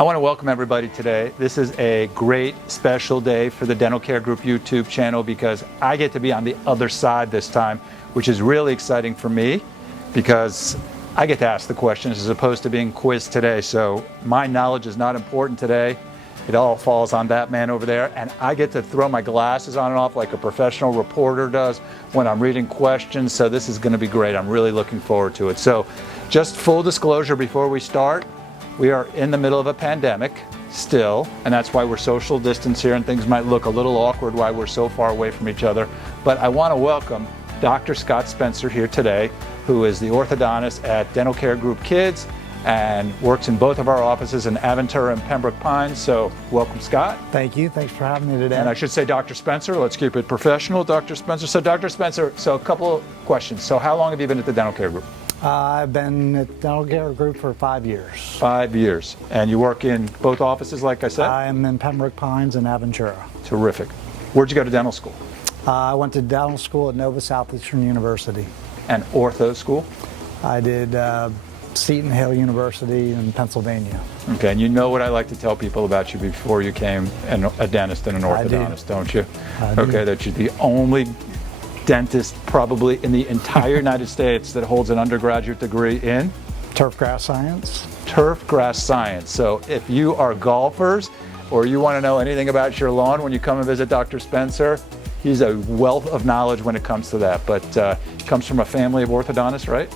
I want to welcome everybody today. This is a great special day for the Dental Care Group YouTube channel because I get to be on the other side this time, which is really exciting for me because I get to ask the questions as opposed to being quizzed today. So my knowledge is not important today. It all falls on that man over there, and I get to throw my glasses on and off like a professional reporter does when I'm reading questions. So this is going to be great. I'm really looking forward to it. So just full disclosure before we start, we are in the middle of a pandemic still, and that's why we're social distance here and things might look a little awkward while we're so far away from each other. But I want to welcome Dr. Scott Spencer here today, who is the orthodontist at Dental Care Group Kids and works in both of our offices in Aventura and Pembroke Pines. So welcome, Scott. Thank you. Thanks for having me today. And I should say Dr. Spencer. Let's keep it professional, Dr. Spencer. So Dr. Spencer, so a couple of questions. So how long have you been at the Dental Care Group? I've been at Dental Care Group for 5 years. 5 years. And you work in both offices, like I said? I'm in Pembroke Pines and Aventura. Terrific. Where'd you go to dental school? I went to dental school at Nova Southeastern University. And ortho school? I did Seton Hill University in Pennsylvania. Okay, and you know what I like to tell people about you before you came a dentist and an orthodontist, don't you? I do. Okay, that you're the only dentist probably in the entire United States that holds an undergraduate degree in? Turf grass science. Turf grass science. So if you are golfers or you want to know anything about your lawn when you come and visit Dr. Spencer, he's a wealth of knowledge when it comes to that. But he comes from a family of orthodontists, right?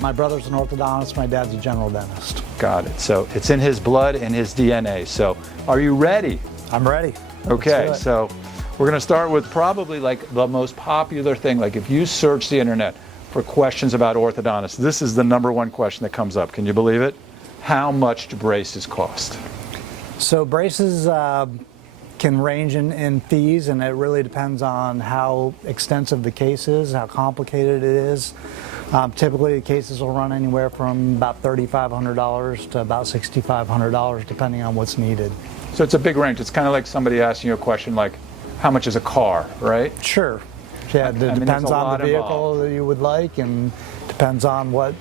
My brother's an orthodontist, my dad's a general dentist. Got it. So it's in his blood and his DNA. So are you ready? I'm ready. Okay, so we're going to start with probably like the most popular thing. Like if you search the internet for questions about orthodontists, this is the #1 question that comes up. Can you believe it? How much do braces cost? So braces can range in fees, and it really depends on how extensive the case is, how complicated it is. Typically, the cases will run anywhere from about $3,500 to about $6,500, depending on what's needed. So it's a big range. It's kind of like somebody asking you a question like, how much is a car, right? Sure. Yeah, it depends on the vehicle that you would like, and depends on what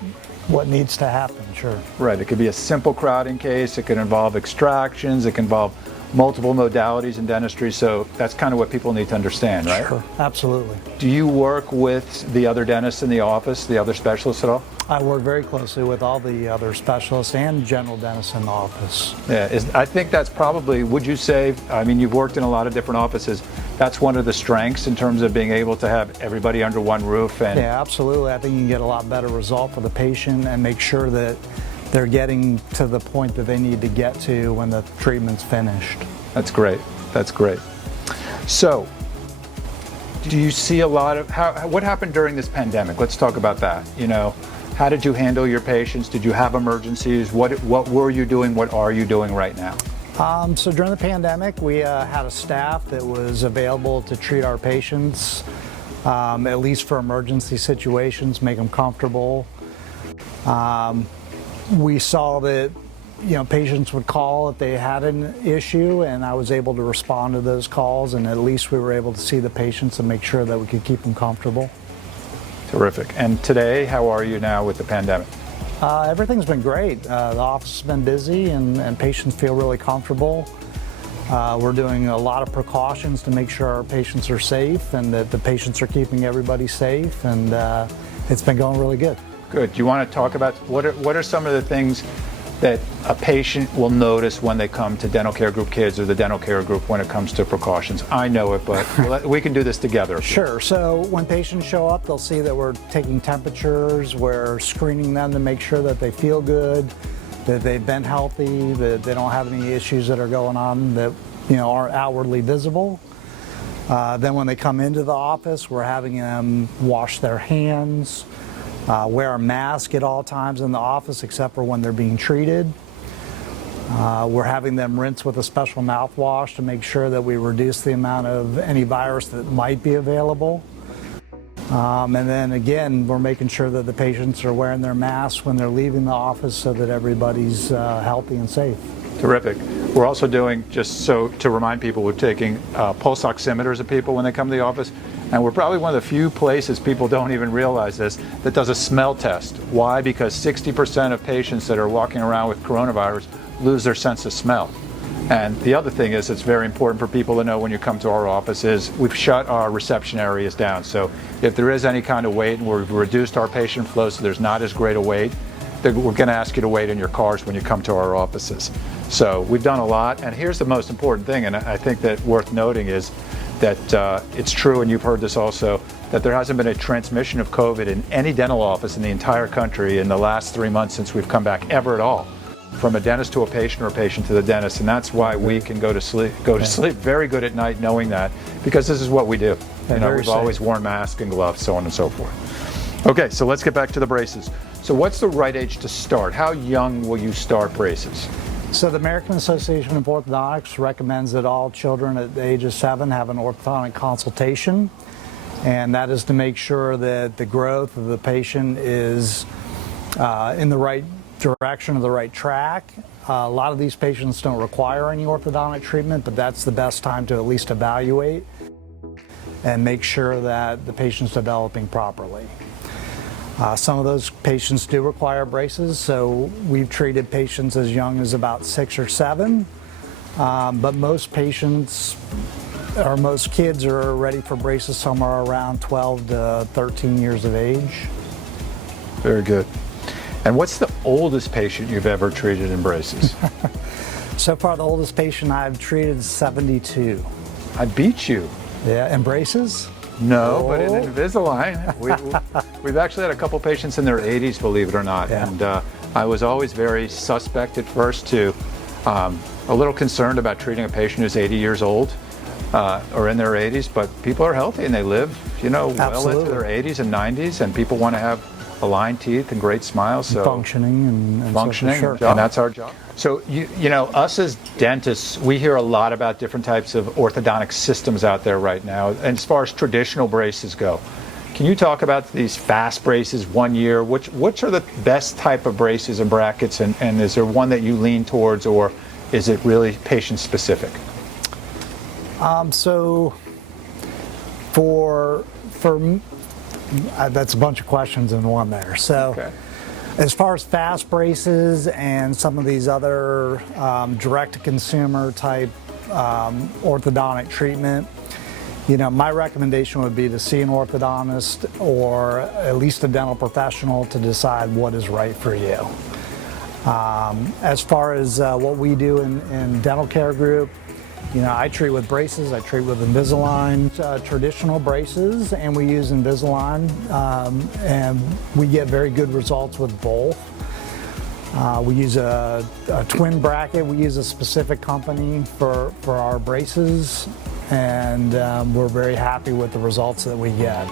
needs to happen, sure. Right, it could be a simple crowding case, it could involve extractions, it can involve multiple modalities in dentistry, so that's kind of what people need to understand, right? Sure, absolutely. Do you work with the other dentists in the office, the other specialists at all? I work very closely with all the other specialists and general dentists in the office. Yeah, I think that's probably, would you say, I mean, you've worked in a lot of different offices, that's one of the strengths in terms of being able to have everybody under one roof? And yeah, absolutely. I think you can get a lot better result for the patient and make sure that they're getting to the point that they need to get to when the treatment's finished. That's great. That's great. So, do you see a lot of, what happened during this pandemic? Let's talk about that. You know, how did you handle your patients? Did you have emergencies? What were you doing? What are you doing right now? So during the pandemic, we had a staff that was available to treat our patients, at least for emergency situations, make them comfortable. We saw that, you know, patients would call if they had an issue, and I was able to respond to those calls, and at least we were able to see the patients and make sure that we could keep them comfortable. Terrific. And today, how are you now with the pandemic? Everything's been great. The office has been busy, and patients feel really comfortable. We're doing a lot of precautions to make sure our patients are safe and that the patients are keeping everybody safe, and it's been going really good. Good. Do you want to talk about what are some of the things that a patient will notice when they come to Dental Care Group Kids or the Dental Care Group when it comes to precautions? I know it, but we can do this together. Sure. So when patients show up, they'll see that we're taking temperatures, we're screening them to make sure that they feel good, that they've been healthy, that they don't have any issues that are going on that, you know, aren't outwardly visible. Then when they come into the office, we're having them wash their hands, wear a mask at all times in the office except for when they're being treated. We're having them rinse with a special mouthwash to make sure that we reduce the amount of any virus that might be available. And then again, we're making sure that the patients are wearing their masks when they're leaving the office so that everybody's healthy and safe. Terrific. We're also doing, just so to remind people, we're taking pulse oximeters of people when they come to the office, And we're probably one of the few places, people don't even realize this, that does a smell test. Why? Because 60% of patients that are walking around with coronavirus lose their sense of smell. And the other thing is, it's very important for people to know when you come to our office is we've shut our reception areas down. So if there is any kind of wait, and we've reduced our patient flow so there's not as great a wait, we're going to ask you to wait in your cars when you come to our offices. So we've done a lot. And here's the most important thing, and I think that worth noting is that it's true, and you've heard this also, that there hasn't been a transmission of COVID in any dental office in the entire country in the last 3 months since we've come back, ever at all. From a dentist to a patient or a patient to the dentist, and that's why we can go to sleep very good at night knowing that, because this is what we do. You know, we've always worn masks and gloves, so on and so forth. Okay, so let's get back to the braces. So what's the right age to start? How young will you start braces? So the American Association of Orthodontics recommends that all children at the age of 7 have an orthodontic consultation, and that is to make sure that the growth of the patient is in the right direction, of the right track. A lot of these patients don't require any orthodontic treatment, but that's the best time to at least evaluate and make sure that the patient's developing properly. Some of those patients do require braces, so we've treated patients as young as about 6 or 7, but most patients, or most kids, are ready for braces somewhere around 12 to 13 years of age. Very good. And what's the oldest patient you've ever treated in braces? So far, the oldest patient I've treated is 72. I beat you. Yeah, in braces? No, but in Invisalign. We've actually had a couple patients in their 80s, believe it or not. Yeah. And I was always very suspect at first to, a little concerned about treating a patient who's 80 years old or in their 80s, but people are healthy and they live, you know, well into their 80s and 90s, and people want to have aligned teeth and great smiles. So functioning and functioning, sure. And that's our job. So you know, us as dentists, we hear a lot about different types of orthodontic systems out there right now. And as far as traditional braces go, can you talk about these fast braces, 1 year? Which are the best type of braces and brackets, and is there one that you lean towards, or is it really patient specific? So for that's a bunch of questions in one there. So Okay. As far as fast braces and some of these other direct-to-consumer type orthodontic treatment, you know, my recommendation would be to see an orthodontist or at least a dental professional to decide what is right for you. As far as what we do in Dental Care Group, you know, I treat with braces, I treat with Invisalign, traditional braces, and we use Invisalign, and we get very good results with both. We use a twin bracket. We use a specific company for our braces, and we're very happy with the results that we get.